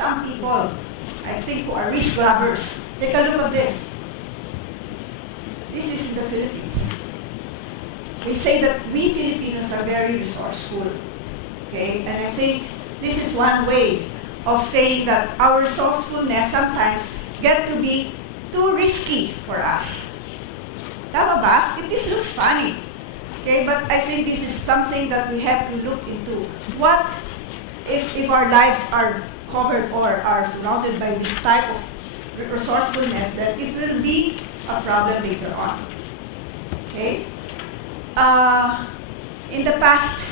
some people, I think, who are risk lovers. Take a look at this. This is in the Philippines. They say that we Filipinos are very resourceful. Okay? And I think this is one way of saying that our resourcefulness sometimes get to be too risky for us. Tama ba? This looks funny. Okay, but I think this is something that we have to look into. What if our lives are covered or are surrounded by this type of resourcefulness, that it will be a problem later on. Okay? In the past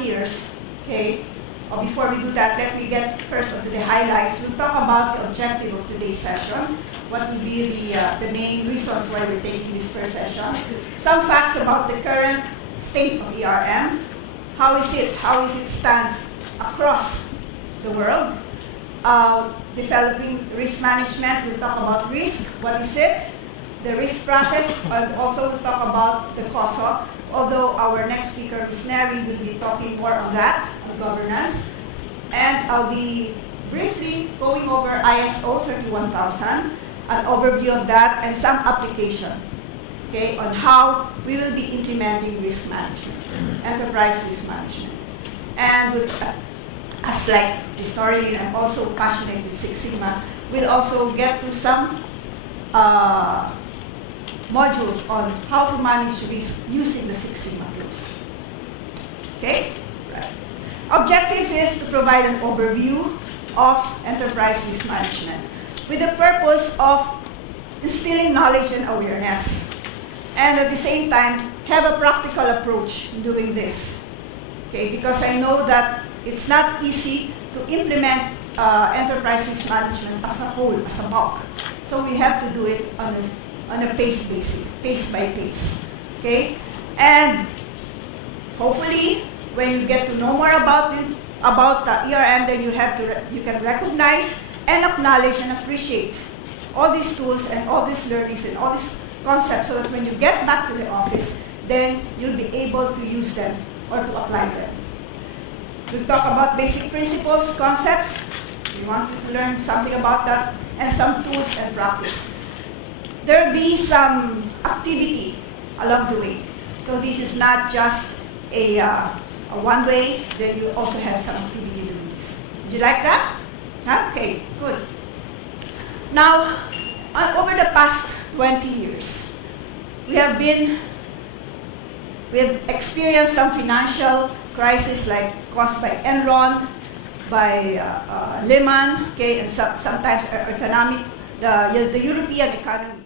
years, okay, or before we do that, let me get first onto the highlights. We'll talk about the objective of today's session. What will be the main reasons why we're taking this first session. Some facts about the current state of ERM. How is it stands across the world. Developing risk management. We'll talk about risk. What is it? The risk process. And also we'll talk about the COSO. Although our next speaker, Ms. Neri, will be talking more on that, on governance. And I'll be briefly going over ISO 31000, an overview of that, and some application, okay, on how we will be implementing risk management, enterprise risk management. And with, as like historian, I'm also passionate with Six Sigma, we'll also get to some modules on how to manage risk using the Six Sigma tools. Okay? Right. Objectives is to provide an overview of enterprise risk management with the purpose of instilling knowledge and awareness, and at the same time have a practical approach in doing this. Okay? Because I know that it's not easy to implement enterprise risk management as a whole, as a bulk. So we have to do it on a pace basis, pace by pace. Okay? And hopefully, when you get to know more about the ERM, then you can recognize and acknowledge and appreciate all these tools and all these learnings and all these concepts, so that when you get back to the office, then you'll be able to use them or to apply them. We'll talk about basic principles, concepts. We want you to learn something about that, and some tools and practice. There will be some activity along the way. So this is not just a one way, then you also have some activity doing this. Would you like that? Okay, good. Now, over the past 20 years, we have experienced some financial crisis, like caused by Enron, by Lehman, okay, and sometimes the European economy.